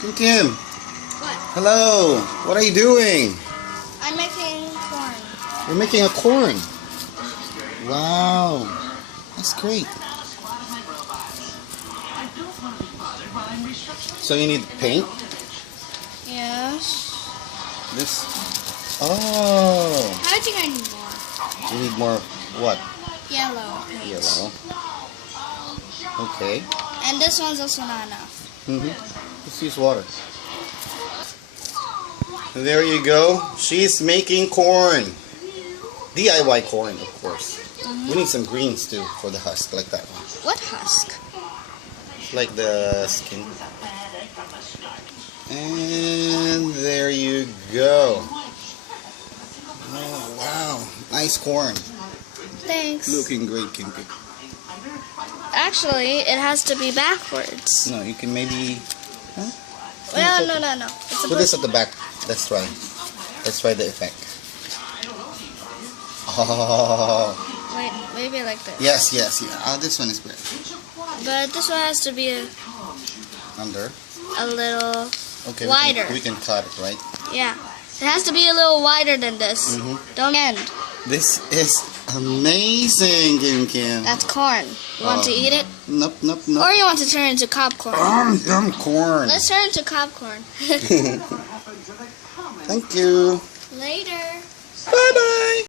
Kim Kim. What? Hello. What are you doing? I'm making corn. You're making a corn. Wow. That's great. So you need paint? Yes. This. Oh. I think I need more. You need more what? Yellow paint. Yellow. Okay. And this one's also not enough. Let's use water. There you go. She's making corn. DIY corn, of course. We need some greens too for the husk, like that one. What husk? Like the skin. And there you go. Oh, wow. Nice corn. Thanks. Looking great, Kim Kim. Actually, it has to be backwards. No, you can maybe... Huh? Well, no. It's Put this at the back. Let's try. Let's try the effect. Oh. Wait, maybe like this. Yes. Oh, this one is great. But this one has to be Under. a little Okay. wider. We can cut it, right? Yeah. It has to be a little wider than this. Don't end. This is amazing, Kim Kim. That's corn. You want to eat it? Nope. Or you want to turn it into popcorn? Corn. Let's turn it into popcorn. Thank you. Later. Bye-bye.